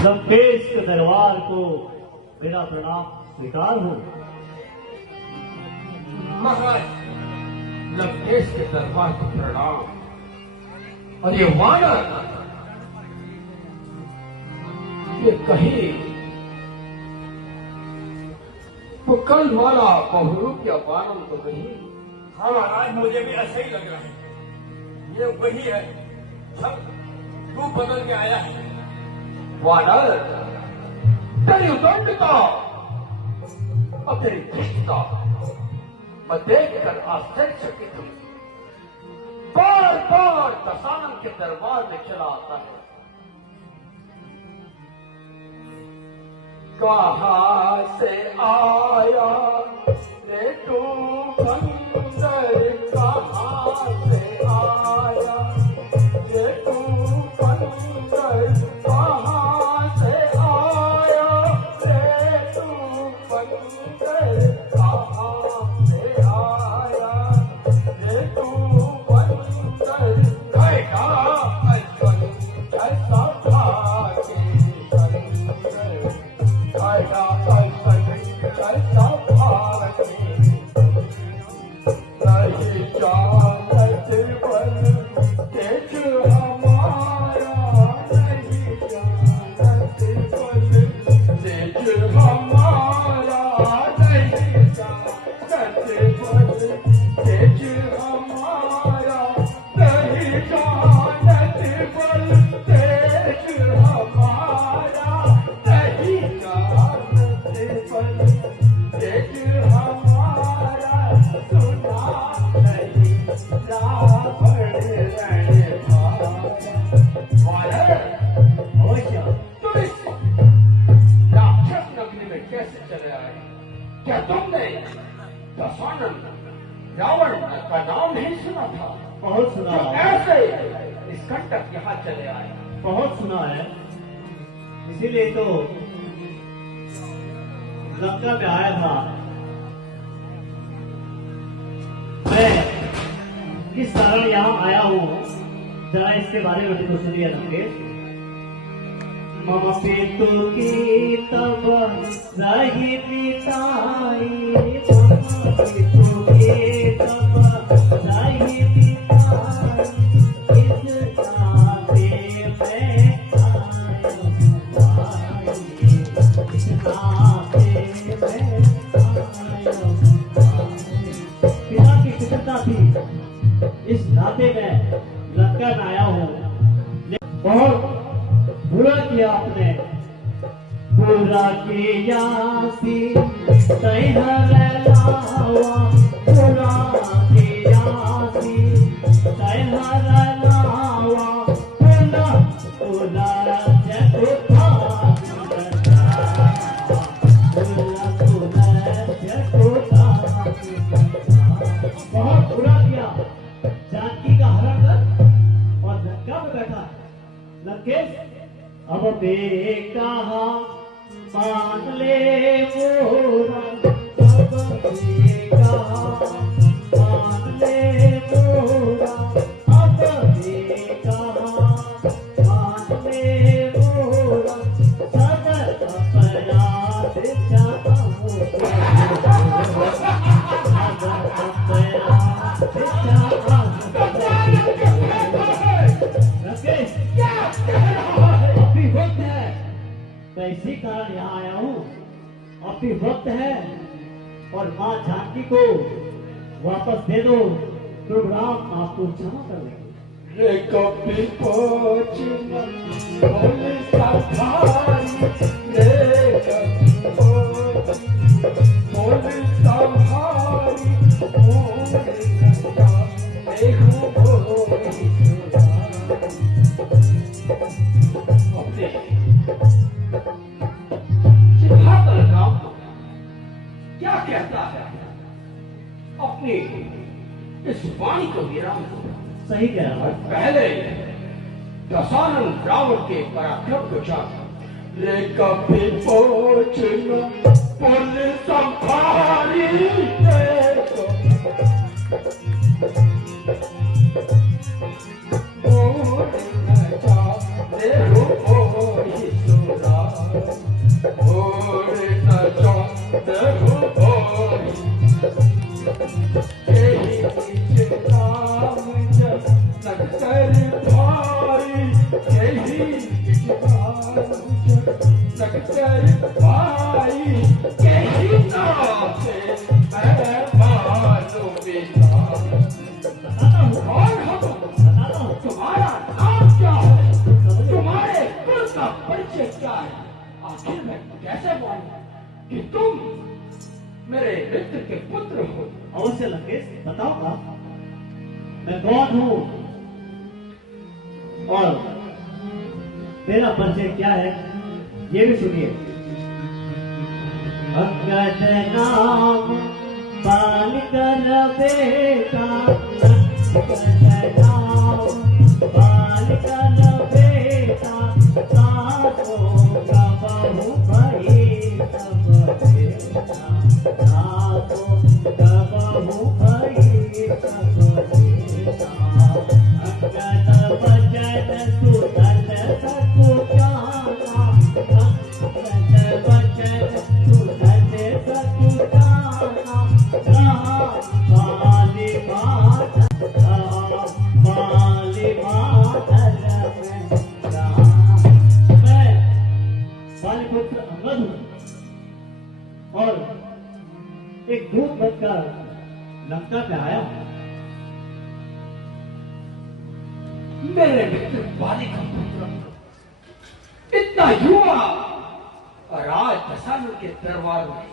लंकेश के दरबार को मेरा प्रणाम स्वीकार हो। महाराज, लंकेश के दरबार को प्रणाम। और ये वानर, ये कहीं वो कल वाला बहुरूप या वानर तो नहीं? हाँ महाराज, मुझे भी ऐसा ही लग रहा है। ये वही है, सब रूप बदल के आया है। वानर, तेरी उदंडता और तेरी धृष्टता मैं देखकर आश्चर्यचकित हूं। बार बार दशानन के दरबार में चला आता है। कहाँ से आया रे तू बंदर, कहाँ से आया रे तू बंदर, कहाँ से आया रे तू बंदर, कहाँ से आया रे तू बंदर, कैसा ऐसा भागे बंदर, कैसा ऐसा भागे नहीं जानत बल तेज हमारा, नहीं जानत बल तेज हमारा, नहीं जानत बल तेज हमारा, नहीं जानत बल तेज हमारा, नहीं जानत बल तेज हमारा, सुना नहीं रावण रण भारा। वानर, अवश्य। तुम इस राक्षस नगरी में कैसे चले आए? क्या तुमने दशानन रावण का नाम नहीं सुना था? बहुत सुना जो है, ऐसे इस कंटक यहाँ चले आए? बहुत सुना है। इसीलिए तो लंका में आया था। मैं किस कारण यहाँ आया हूँ, जरा इसके बारे में तो सुनिए लंकेश। मम पितु की तब रही पिताई, मम पितु की तब रही पिताई, इस नाते मैं आया हूँ, इस नाते मैं आया हूँ। पिता की कृतज्ञता थी, इस नाते में लंका में आया हूँ। बहुत बुरा किया आपने, बुरा किया सी तैहर लावा, बुरा किया सी तैहर लावा, पुनः पुनः जगुता बहुत बुरा किया। जानकी का हरण कर और लंका में बैठा लंकेश। अब बेकहा मान ले मोरा, अब बेकहा मान ले मोरा, अब बेकहा मान ले मोरा, सदर अपराध चाहूं, सदर अपराध चाहूं। लंकेश, अभी वक्त है, मैं इसी कारण यहाँ आया हूँ। अभी वक्त है और माँ जानकी को वापस दे दो, तो राम आपको क्षमा कर देंगे। रे कपि पहुँचना बोले संभारी, रे कपि पहुँचना बोले संभारी, बोले संभारी, देखो बोले अपने सिद्धार्थ राम क्या कहता है? अपनी इस वाणी को विराम दो। सही कह रहा है। पहले दशानन रावण के पराक्रम को जान। रे कभी पहुंचना पुलिस संभारी, घोड़े न चौंद होई यही नाम जब नक्कर भाई यही नाम जब नक्कर भाई यही नाम से मैं मालूम बिना कौन हो तुम? तुम्हारा नाम क्या है? तुम्हारे कुल का परिचय क्या है? आखिर मैं कैसे मानूं कि तुम मेरे मित्र के पुत्र हो? अवश्य लंकेश, बताऊंगा मैं कौन हूँ और मेरा परिचय क्या है, ये भी सुनिए। अंगद नाम बालिकर बेटा, अंगद नाम बालिकर बेटा, सासों का बहू भई सब बेटा, सासों का बहू भई सब बेटा। अंगद बचन सुतल सकुचाना, अंगद बचन सुतल सकुचाना, बाली माधल बाली माधल मैं बालीपुत्र अंगद हूँ और एक दूत बनकर लंका पे आया हूँ। मेरे मित्र बाली का पुत्र इतना युवा और आज दशानन के दरबार में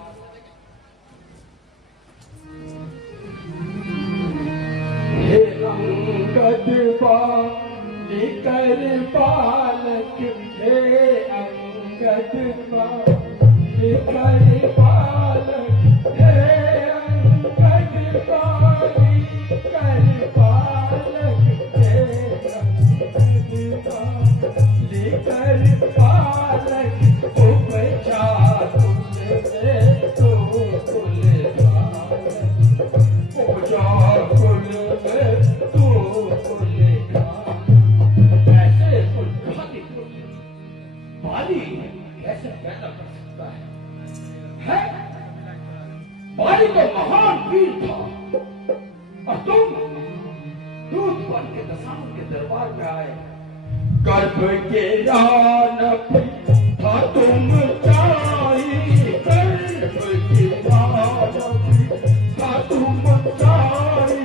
हे अंगद बालिकर बालक, हे अंगद बालिकर बालक, हे अंगद बालिकर बालक, हे अंगद बालिकर बालक, उपजा तुझसे तो कुल बालक, उपजा कुल में तू कुल कैसे कुल खाती बाली कैसे पैदा कर सकता है? बाली तो महान वीर था और तुम दूध बन के दशानन के दरबार में आए। गर्भ के जानप था तुम चाही, गर्भ के जानप था तुम चाही,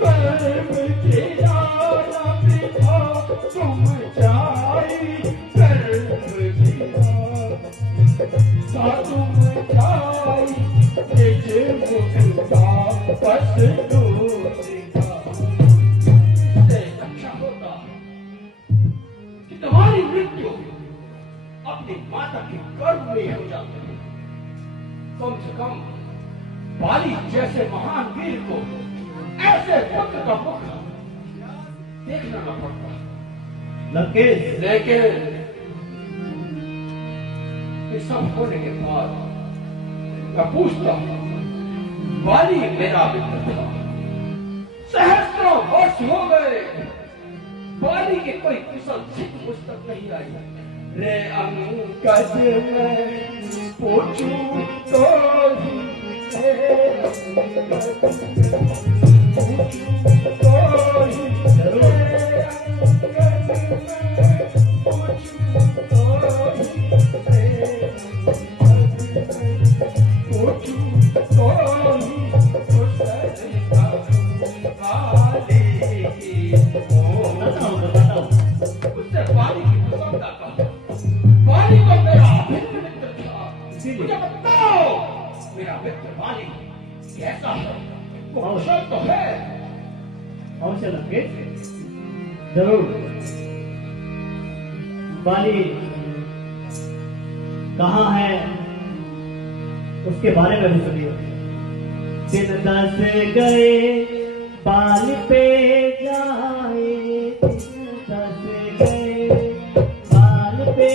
गर्भ के जानप था तुम चाही, गर्भ के था तुम चाही, निज मुक्ता बस दूरिका। इससे अच्छा होता कि तुम्हारी मृत्यु अपनी माता के गर्भ में हो जाती है। कम से कम बाली जैसे महान वीर को ऐसे पुत्र का मुख देखना न पड़ता। लंकेश, लेकिन ये सब होने के बाद मैं पूछता हूँ, बाली मेरा मित्र था, सहस्त्रों वर्ष हो गए, बाली के कोई कुशल सिद्ध मुझ तक नहीं आई। रे अंगद मैं पूछूं तो ही, रे अंगद पूछूं तो ही, रे अंगद मैं पूछूं तो ही, रे पूछूं तो ही, उससे बाली की पसंद आता। बाली तो मेरा अभिन्न मित्र था। मुझे बताओ मेरा मित्र बाली कैसा है? वो कुशल तो है? अवश्य लंकेश, जरूर। बाली कहाँ है उसके बारे में भी सुनिए। दिन 10 गए बाली पे जाए, दिन 10 गए बाली पे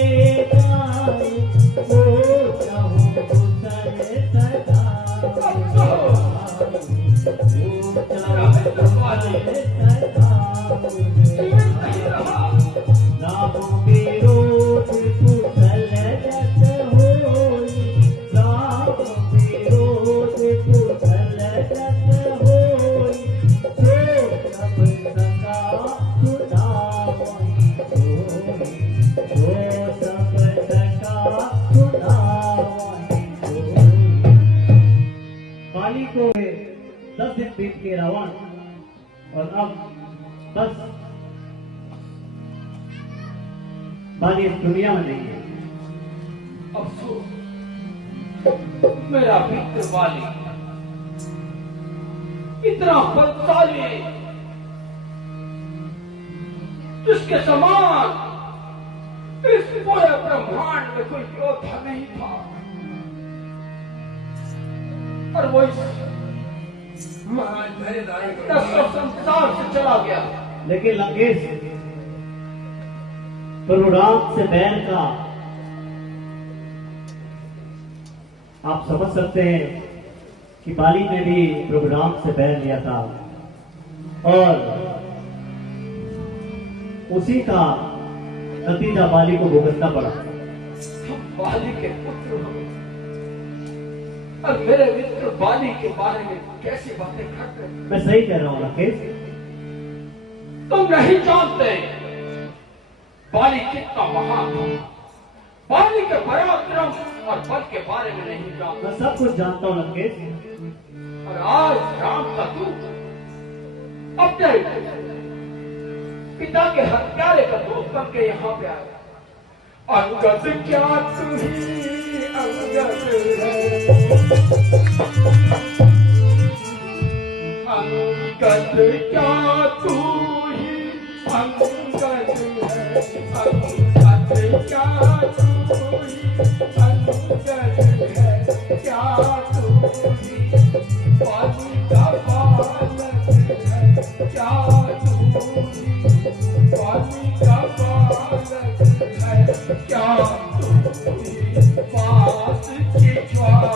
जाए, वो चाहो कुशल सदा, नामों के रोज कुशल और अब बस बाली इस दुनिया में नहीं है। अफसोस, मेरा मित्र बाली इतना बलशाली, जिसके समान इस पूरे ब्रह्मांड में कोई योद्धा नहीं था, और वो इस महान पहरेदारी संसार से चला गया। लेकिन लंकेश, प्रभु राम से बैर का आप समझ सकते हैं कि बाली ने भी प्रभु राम से बैर लिया था, और उसी का नतीजा बाली को भुगतना पड़ा। हम बाली के पुत्र हो, और मेरे मित्र बाली के बारे में कैसी बातें करते हैं। मैं सही कह रहा हूं लंकेश? तुम नहीं जानते बाली कितना महान था। बाली के पराक्रम और बल के बारे में नहीं जानते। मैं सब कुछ जानता हूं लंकेश। और आज राम का दूत अपने पिता के हत्यारे का दोस्त बन के यहाँ पे आया। अंगद क्या तू ही अंगद है, अंगद क्या तू ही अंगद है, अंगद क्या तू ही अंगद है, क्या तू ही बाली का बालक है, क्या तू ही बाली का बालक है, क्या तू ही पास की ज्वाला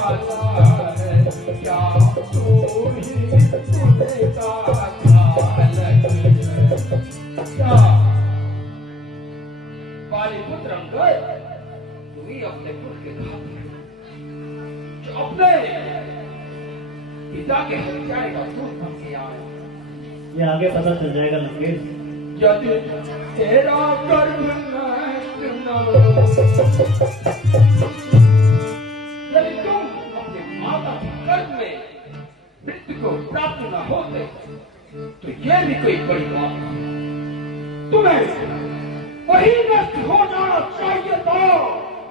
है, क्या तू ही तुझे का खालक है, क्या बाली पुत्र अंगद, तू ही अपने पुत्र के घात है, जो अपने पिता के हत्यारे का दूत बन के आए। ये आगे पता चल जाएगा लंकेश। यदि तेरा कर्म नष्ट न हो, यदि तुम अपने माता के कर्म में मृत्यु को प्राप्त न होते, तो यह भी कोई बड़ी बात नहीं। तुम्हें वही नष्ट हो जाना चाहिए था,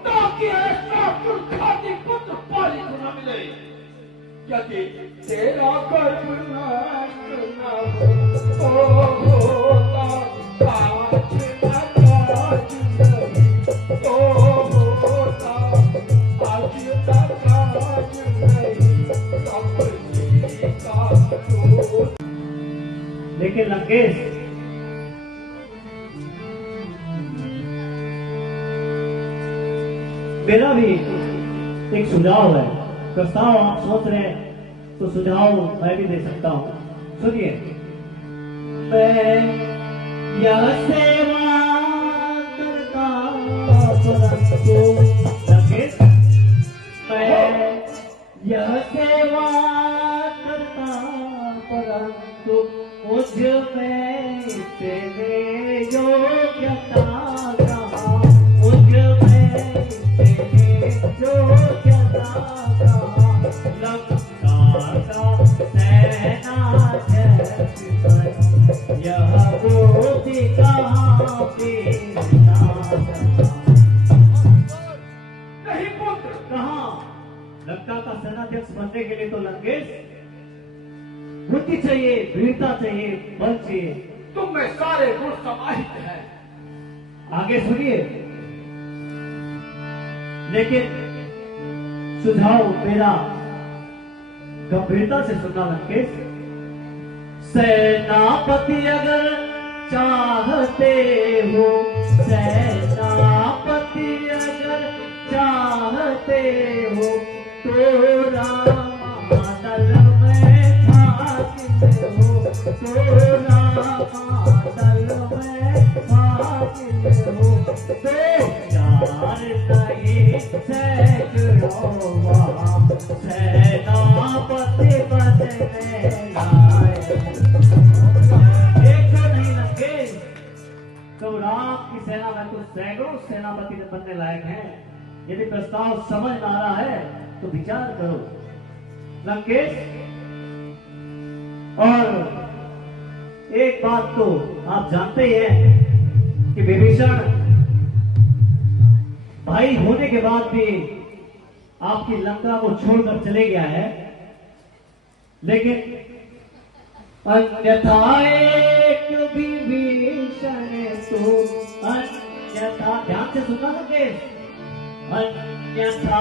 ताकि ऐसा दुर्घाती पुत्र बाली को न मिले। यदि तेरा कर्म नष्ट न होता, आज तक नहीं तो होता, आज तक नहीं तब का तो। लेकिन लंकेश, मेरा भी एक सुझाव है। प्रस्ताव आप सोच रहे हैं तो सुझाव मैं भी दे सकता हूं। सुनिए, मैं यह सेवा करता परंतु लंकेश, मैं यह सेवा करता परंतु मुझ में तेरे योग्यता कहाँ, मुझ में तेरे योग्यता कहाँ, लंका का सेनाध्यक्ष बन, यह बुद्धि कहाँ पे नहीं पुत्र, कहाँ? लंका का सेनाध्यक्ष बनने के लिए तो लंकेश बुद्धि चाहिए, वीरता चाहिए, बल चाहिए। तुम में सारे गुण समाहित हैं। आगे सुनिए, लेकिन सुझाव मेरा गंभीरता से सुनना लंकेश। सेनापति अगर चाहते हो, सेनापति अगर चाहते हो, तो रामादल में भागिल हो, तो रामादल में भागिल हो, तो यार नहीं सैकड़ों वहाँ सेनापति बनने लाए। एक तो नहीं लंकेश, तो राम की सेना में तो सैकड़ों सेनापति बनने लायक हैं। यदि प्रस्ताव समझ में आ रहा है तो विचार करो लंकेश। और एक बात तो आप जानते ही हैं कि विभीषण भाई होने के बाद भी आपकी लंका को छोड़कर चले गया है, लेकिन अन्यथा एक विभीषण तो अन्यथा, ध्यान से सुनना लगे, अन्यथा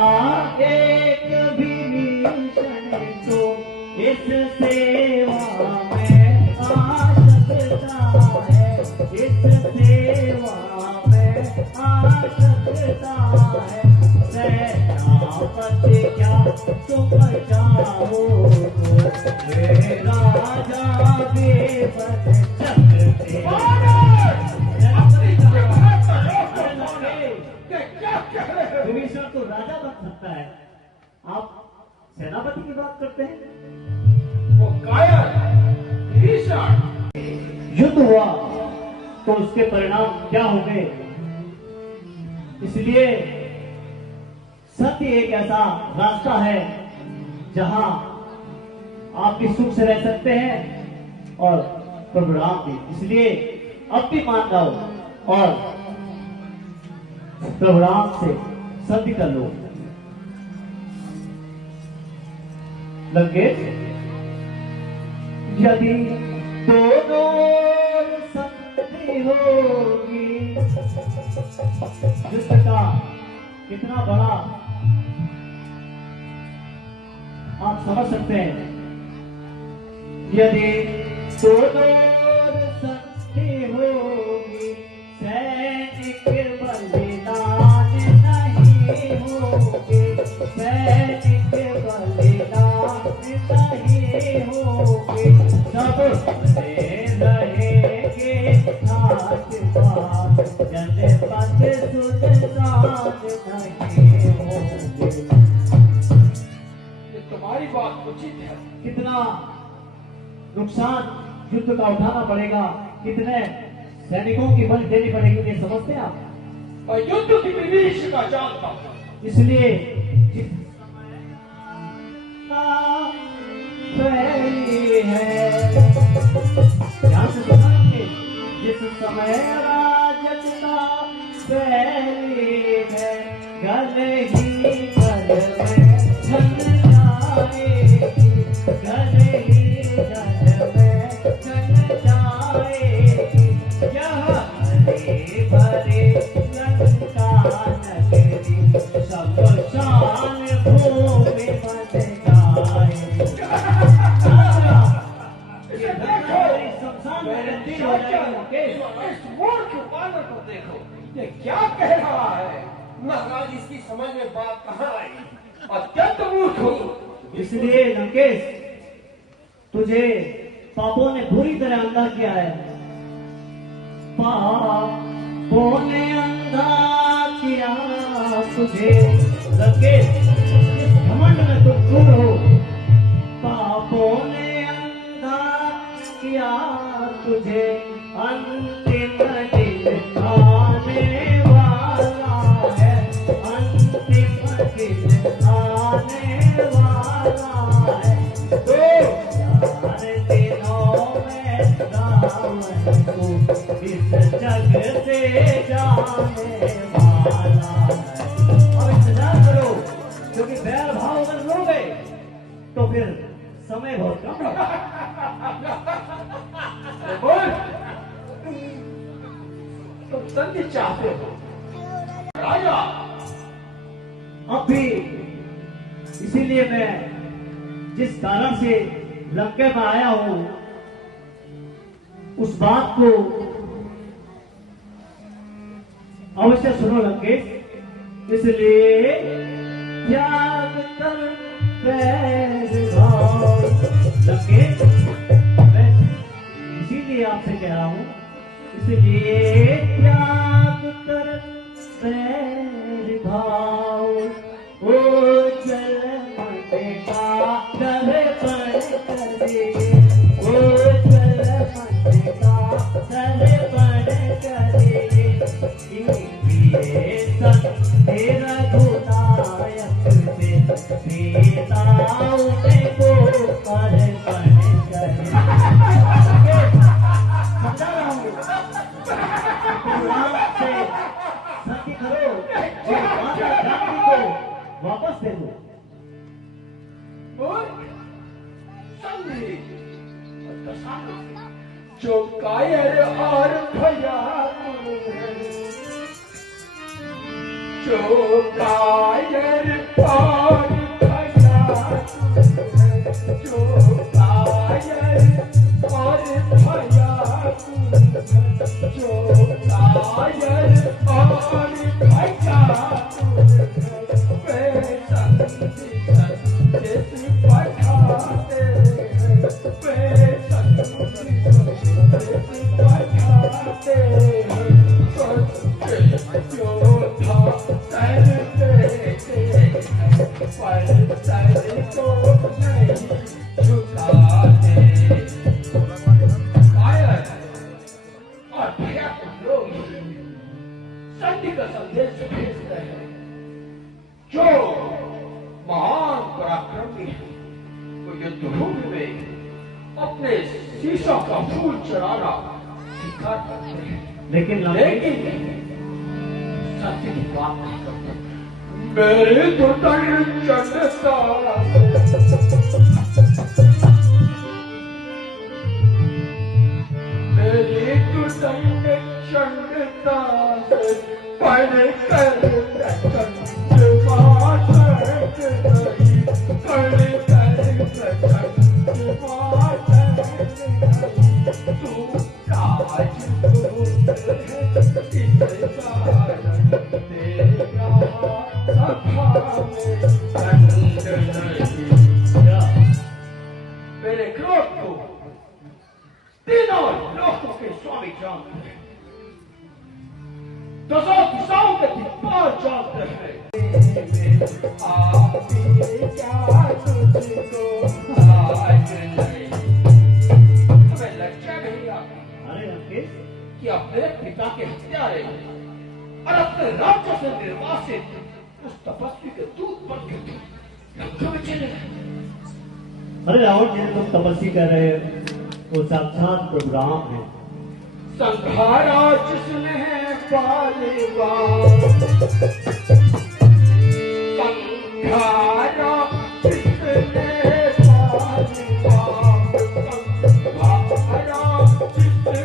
एक विभीषण तो इस सेवा में आ सकता है, इस सेवा में आ सकता है। सेनापति क्या तुम चाहो तो वे राजा बेबस सकते विभीषण तो राजा बन सकता है, आप सेनापति की बात करते हैं। वो कायर विभीषण युद्ध हुआ तो उसके परिणाम क्या होंगे, इसलिए सत्य एक ऐसा रास्ता है जहां आप भी सुख से रह सकते हैं और प्रभु राम भी, इसलिए अब भी मान जाओ और प्रभु राम से सत्य कर लो। लंकेश, यदि दोनों संधि होगी, युद्ध का कितना बड़ा आप समझ सकते हैं, यदि दोनों संधि होगी, सैनिक बलिदान नहीं होगे, सैनिक बलिदान नहीं होगे, सब रहेंगे घाट पार, जनपद सुनसान नहीं होगे। ये तुम्हारी बात उचित है। कितना नुकसान युद्ध का उठाना पड़ेगा, कितने सैनिकों की बलि देनी पड़ेगी, ये समझते हैं आप। और युद्ध की विभीषण का जानता हूं, इसलिए जिस समय है, ध्यान से सुनेंगे, जिस समय राजन का पहली है, गले ही गल में छन जाएगी, गले ही गल में छन जाएगी, यह हरे भरे लंका नगरी, सब शान भूमि बन जाएगी। इसे देखो, इस मूर्ख बानर को देखो, ये क्या कह रहा है। महाराज, इसकी समझ में बात कहाँ आई? अत्यंत मूर्ख हो। इसलिए लंकेश, तुझे पापों ने बुरी तरह अंधा किया है, पापों ने अंधा किया तुझे। लंकेश, इस घमंड में तुम क्रूर हो, पापों ने अंधा किया तुझे, अंतिम दिन आने वाला है, अंतिम दिन आने वाला है, तो 4 दिनों में रावण को इस जग से जाने वाला है। अब इंतजार करो, क्योंकि बैर भाव अगर लोगे तो फिर समय बहुत कम बोल, तुम संधि चाहते हो राजा। अब भी इसीलिए मैं जिस कारण से लंका में आया हूं, उस बात को अवश्य सुनो लंकेश। इसलिए त्याग कर बैर भाव, लंकेश, मैं इसीलिए आपसे कह रहा हूं, इसलिए त्याग कर बैर भाव, ओ जल मन का दर्पण कर दे, ओ जल मन का दर्पण कर दे, तेरा घुनायक से सीताओं को अर्पण कर। वापस दे दो। और संधि और दशानन जो कायर और भयातुर है, जो कायर और भयातुर है, जो कायर और भयातुर है, जो कायर और भयातुर है, वे संधि संदेश पठाते हैं, वे संधि संदेश पठाते हैं, सच्चे योद्धा डरते हैं, पर सर को नहीं झुकाते। कायर और भयातुर लोग संधि का संदेश भेजते हैं, जो महान पराक्रमी है वो युद्धभूमि में अपने शीशों का फूल चढ़ाना सिखा करते हैं, लेकिन सत्य की बात नहीं करते। मेरे तो तन चढ़ता मेरी तो तन चढ़ता पढ़ कर मेरे क्रोध को तीनों लोकों के स्वामी जानते हैं, दसों दिशाओं के दिक्पाल जानते हैं। आप क्या तुझको आज नहीं, हमें लज्जा नहीं आती अरे लंकेश, कि अपने पिता के हत्यारे और अपने राज्य से निर्वासित उस तपस्वी के दूत बन के तुम चले गए। अरे रावण जी, तुम तपस्वी कर रहे हो वो साक्षात प्रभु राम है। संघारा जिसने पालेवा, संघारा जिसने पालेवा, संघारा जिसने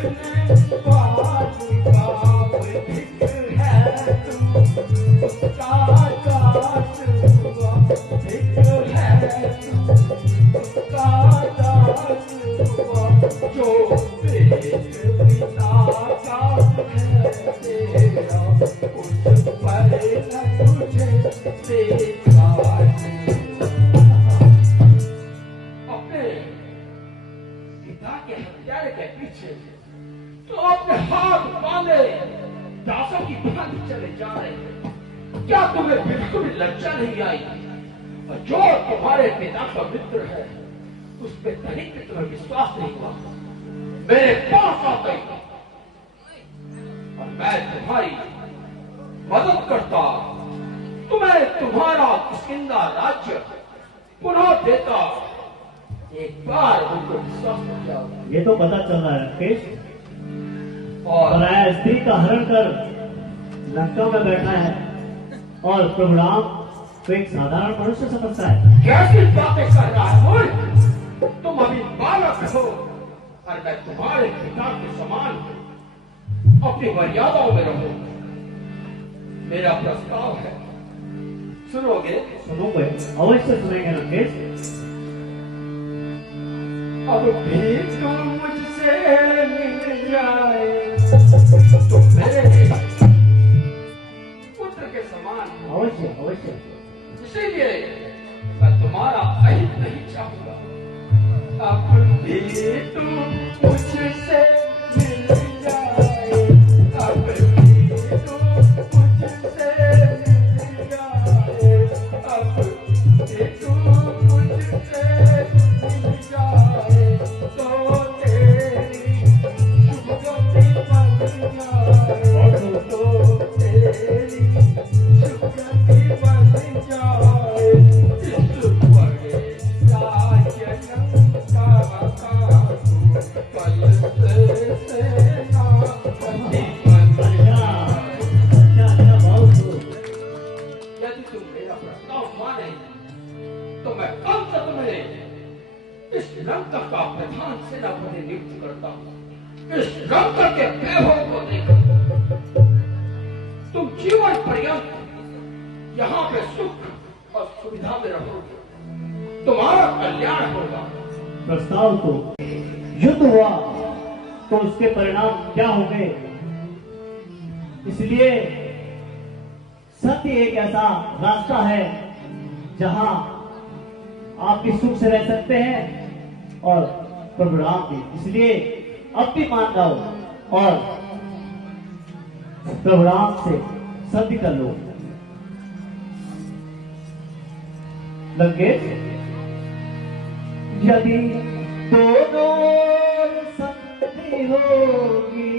पालेवा, विधिक है तू उसका दास हुआ, विधिक है तू उसका दास हुआ, जो पेट पिता का है तेरा, उस पर न तुझे देखा है। अपने पिता के हत्यारे के पीछे तो अपने हाथ बांधे दासों की भांति चले जा रहे हैं, क्या तुम्हें बिल्कुल लज्जा नहीं आई? और जो तुम्हारे पिता का मित्र है उस पे तनिक भी तुम्हें विश्वास नहीं हुआ, मेरे पास आ गई और मैं तुम्हारी मदद करता, तुम्हें तुम्हारा किष्किंधा राज्य पुनः देता। एक बार उनको विश्वास हो जाओ। ये तो पता चल रहा है लंकेश, और पराया स्त्री का हरण कर लंका में बैठा है और प्रभु राम तो एक साधारण मनुष्य समझता है। कैसी बातें कर रहा है मूर्ख? तुम अभी बालक हो और मैं तुम्हारे पिता के समान अपनी मर्यादाओं में रहो। मेरा प्रस्ताव है, सुनोगे? सुनोगे? अवश्य सुनेंगे लंकेश। अब भी तुम मुझसे मिल जाए तो मेरे पुत्र के समान हो। अवश्य अवश्य। इसीलिए मैं तुम्हारा अहित नहीं चाहूंगा। अब भी तुम मुझसे मिल जाए, अब भी तुम मुझसे मिल जाए, अब भी तुम मुझसे मिल जाए तो तेरी शुभ गति बन जाए, तो तेरी शुभ गति बन जाए। इस बड़े राज्य यदि तुम मेरा प्रस्ताव माने तो मैं कल से तुम्हें इस लंका का प्रधान सेनापति नियुक्त करता हूं। इस लंका के वैभव को देखो, तुम जीवन पर्यंत यहाँ पे सुख और सुविधा में रहोगे, तुम्हारा कल्याण होगा। प्रस्ताव तो युद्ध हुआ तो उसके परिणाम क्या होंगे, इसलिए सत्य एक ऐसा रास्ता है जहां आप भी सुख से रह सकते हैं और प्रभु राम भी। इसलिए अब भी मान जाओ और प्रभु राम से सत्य कर लो। लंकेश, यदि दोनों संधि होगी,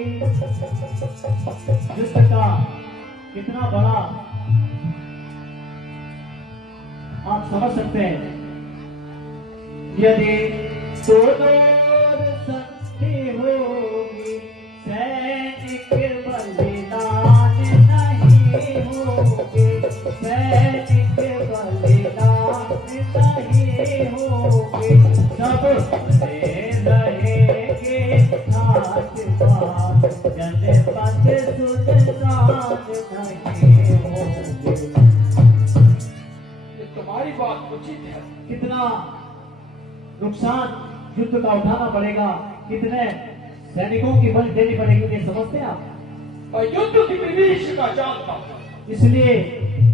युद्ध का कितना बड़ा आप समझ सकते हैं। यदि दोनों संधि होगी, सैनिक बलिदान नहीं होगे, सैनिक बलिदान नहीं होगे, सब रहेंगे ठाट बाट, जन पथ सुनसान नहीं होगे। ये तुम्हारी बात उचित है। कितना नुकसान युद्ध का उठाना पड़ेगा, कितने सैनिकों की बलि देनी पड़ेगी, ये समझते हैं आप। और युद्ध की विभीषिका जानता हूं, इसलिए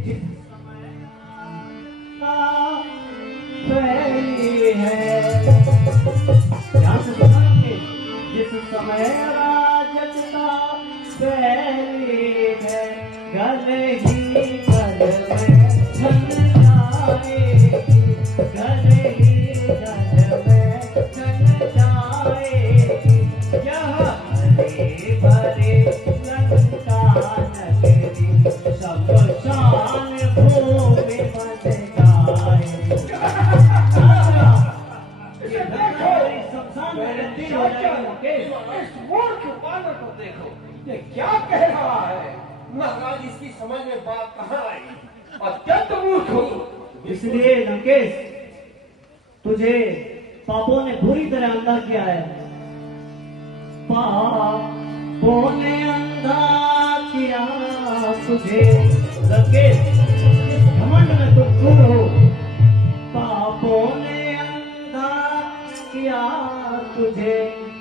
जिस समय है, ध्यान से सुनाएंगे, जिस समय राजन का पहली है, गल ही गल में छन जाएगी, गल ही गल में छन जाएगी, यह हरे भरे लंका नगरी, शमशान भूमि बन जाएगी। इस मूर्ख बालक को देखो, ये क्या कह रहा है। महाराज, इसकी समझ में बात कहाँ आई? अत्यंत मूर्ख हो। इसलिए लंकेश, तुझे पापों ने बुरी तरह अंधा किया है, पापों ने अंधा किया तुझे। लंकेश, इस घमंड में तुम दूर हो, पापों ने अंधा किया तुझे,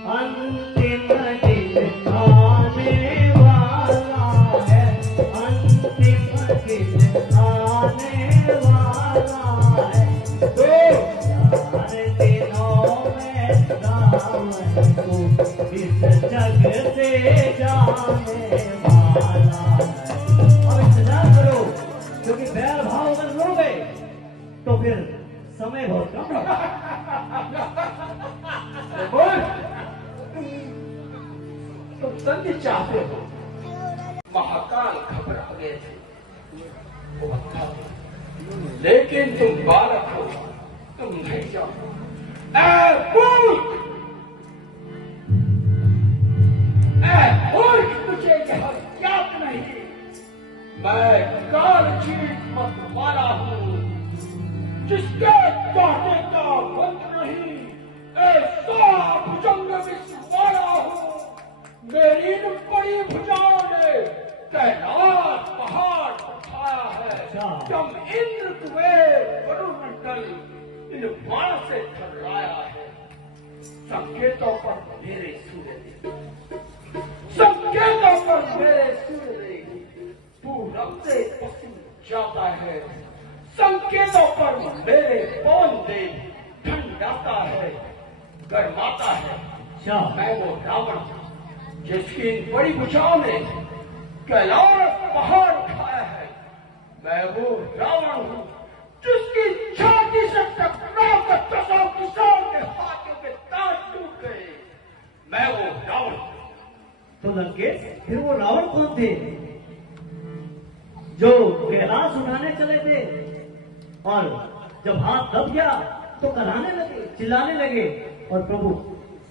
अंतिम दिन आने वाला है, अंतिम दिन आने वाला है, तो 4 दिनों में रावण को इस जग से जाने वाला है। अब इंतजार करो, क्योंकि बैर भाव अगर लोगे तो फिर समय बहुत कम तुम संधि चाहते हो, महाकाल घबरा गए थे, वो अंधा था। लेकिन तुम बालक हो, तुम नहीं जाओ। मुझे यह ज्ञात नहीं, मैं कालचीत मत वाला हूँ, जिसके कहने का वक्त नहीं, ऐसा भुजंग विश्वाला हूँ। मेरी इन बड़ी भुजाओं ने कैलाश पहाड़ उठाया है, जब इंद्र कुबेर वरुणमंडल इन बाण से थर्राया है। संकेतों पर मेरे सूर्य देव, संकेतों पर मेरे सूर्य देव पूरब से पश्चिम जाता है, संकेतों पर मेरे पवन देव ठंडाता है, गर्माता है। मैं वो रावण हूँ जिसकी इन बड़ी भुजाओं ने कैलाश पहाड़ उठाया है। मैं वो रावण हूँ जिसकी छाती से टकराकर 10 किसान के हाथों के दांत टूट गए। मैं वो रावण हूँ। तो लंकेश, फिर वो रावण कौन थे जो कैलाश उठाने चले थे और जब हाथ दब गया तो कराने लगे, चिल्लाने लगे और प्रभु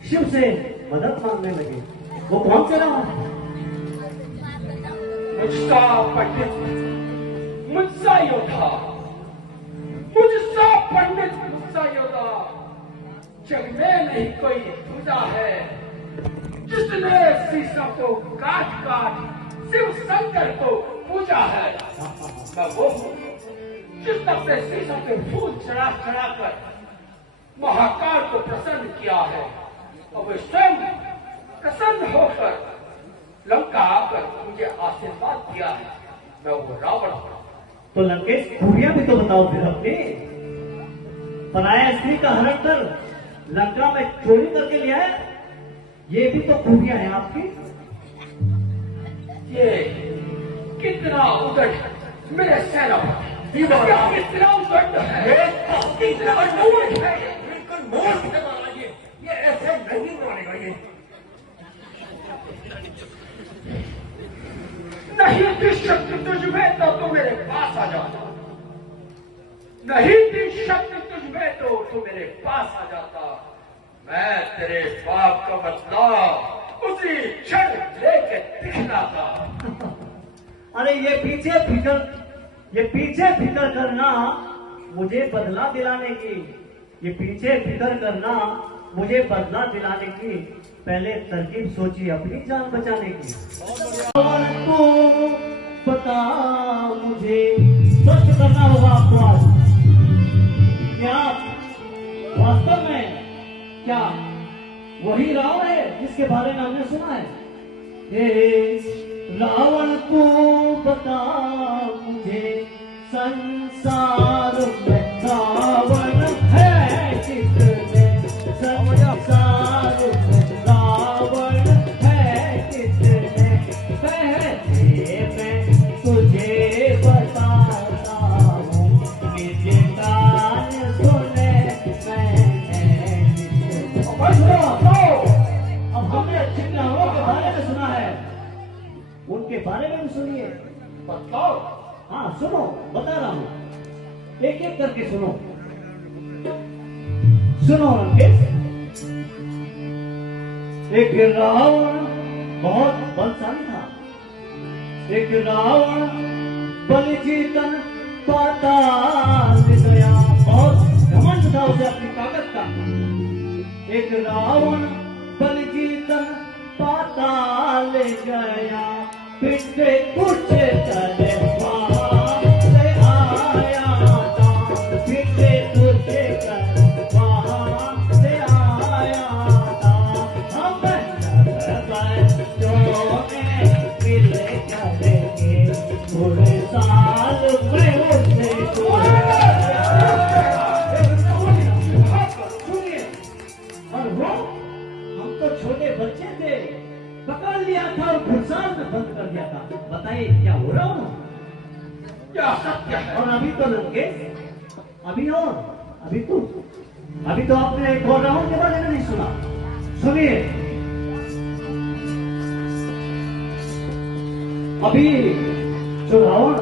शिव से मदद मांगने लगे? वो कौन से रावण? मुझसा पंडित, मुझसा योद्धा, जग में नहीं कोई दूजा है जिसने शीशों को काट काट शिव शंकर को पूजा है। मैं वो हूँ जिसने अपने शीशों के फूल चढ़ा चढ़ा कर महाकाल को प्रसन्न किया है और वे स्वयं प्रसन्न होकर लंका आकर मुझे आशीर्वाद दिया है। मैं वो रावण हूँ। तो लंकेश खूबियां भी तो बताओ फिर अपनी। पराया स्त्री का हरण कर लंका में चोरी करके लिया है, ये भी तो खूबियां हैं आपकी। ये कितना उदट मेरे सेनापति, कितना उदट है, कितना मूर्ख है, बिल्कुल मूर्ख है महाराज। ये ऐसे नहीं मानेगा ये। नहीं थी शक्ति तुझमें तो तू मेरे पास आ जाता, नहीं थी शक्ति तुझमें तो तू मेरे पास आ जाता। मैं तेरे पाप का बदला उसी क्षण लेके दिखलाता। अरे ये पीछे फिकर करना मुझे बदला दिलाने की, ये पीछे फिकर करना मुझे बदला दिलाने की, पहले तरकीब सोचिए अपनी जान बचाने की। तो पता मुझे स्पष्ट करना होगा आपको आज, क्या वास्तव में क्या वही रावण है जिसके बारे में हमने सुना है? हे रावण को बता मुझे संसार में रावण है कितने, संसार में रावण है कितने, पहले मैं तुझे बताता हूँ निज कान सुने मैंने कितने। अब हमने चिन्हों के बारे में सुना है, उनके बारे में भी सुनिए। बताओ। हाँ सुनो, बता रहा हूं, एक एक करके सुनो। सुनो लंकेश, एक रावण बहुत बलशाली था, एक रावण बलि जीतन पाताल गया, बहुत घमंड था उसे अपनी ताकत का। एक रावण बलि जीतन पाताल गया, पिछले कुछ करे वहां से आया था, पिछले कुछ करे वहां से आया था। हम बच्चों ने मिले करेंगे पूरे साल में उससे सुनिए। और वो हम तो छोटे बच्चे थे, पकड़ लिया था और घुड़साल में बंद कर दिया था। बताइए क्या हो रहा हूं? क्या सत्य है? और अभी तो लंकेश, अभी तो आपने एक और रावण के बारे में नहीं सुना। सुनिए, अभी जो रावण,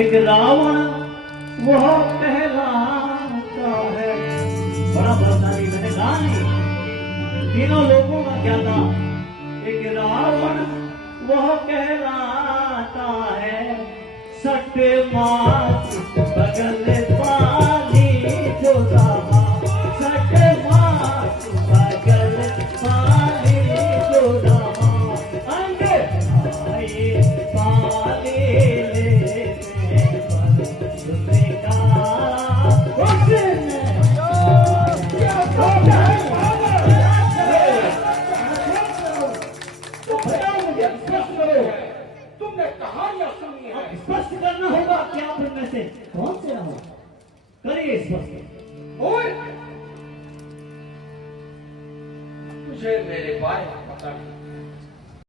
एक रावण वह कहलाता है, बड़ा बलशाली, मैंने कहा नहीं, तीनों लोगों का क्या था? एक रावण वह कहलाता है, सट मास बगल पाली जो रामा, सट मास बगल पाली जो रामा, अंगे भाई पाली लेते बल का तुमने कहानियां सुनी है। स्पष्ट करना होगा कि आप इनमें से कौन से रहो, करिए स्पष्ट। और तुझे मेरे बारे में पता नहीं,